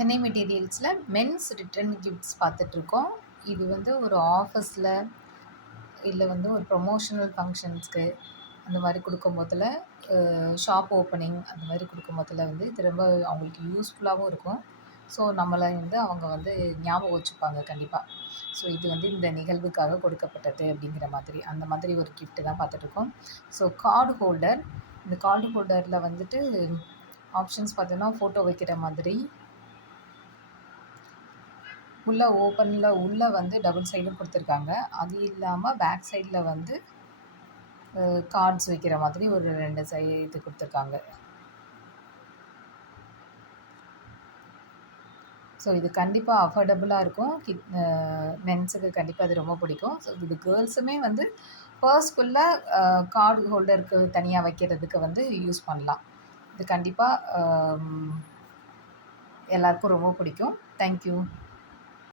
Chennai மெட்டீரியல்ஸில் men's return gifts பார்த்துட்ருக்கோம். இது வந்து ஒரு ஆஃபீஸில் இல்லை வந்து ஒரு ப்ரொமோஷனல் ஃபங்க்ஷன்ஸ்க்கு அந்த மாதிரி கொடுக்கும்போதில் ஷாப் ஓப்பனிங் அந்த மாதிரி கொடுக்கும்போதில் வந்து இது ரொம்ப அவங்களுக்கு யூஸ்ஃபுல்லாகவும் இருக்கும். ஸோ நம்மளை வந்து அவங்க வந்து ஞாபகம் வச்சுப்பாங்க கண்டிப்பாக. ஸோ இது வந்து இந்த நிகழ்வுக்காக கொடுக்கப்பட்டது அப்படிங்கிற மாதிரி அந்த மாதிரி ஒரு கிஃப்ட்டு தான் பார்த்துட்ருக்கோம். ஸோ கார்டு ஹோல்டர், இந்த கார்டு ஹோல்டரில் வந்துட்டு ஆப்ஷன்ஸ் பார்த்தோன்னா ஃபோட்டோ வைக்கிற மாதிரி, உள்ள ஓப்பனில் உள்ளே வந்து டபுள் சைடும் கொடுத்துருக்காங்க. அது இல்லாமல் பேக் சைடில் வந்து கார்ட்ஸ் வைக்கிற மாதிரி ஒரு 2 இது கொடுத்துருக்காங்க. ஸோ இது கண்டிப்பாக அஃபோர்டபுளாக இருக்கும். மென்ஸுக்கு கண்டிப்பாக அது ரொம்ப பிடிக்கும். ஸோ இது கேர்ள்ஸுமே வந்து பர்ஸ்க்குள்ளே கார்டு ஹோல்டருக்கு தனியாக வைக்கிறதுக்கு வந்து யூஸ் பண்ணலாம். இது கண்டிப்பாக எல்லாருக்கும் ரொம்ப பிடிக்கும். தேங்க்யூ.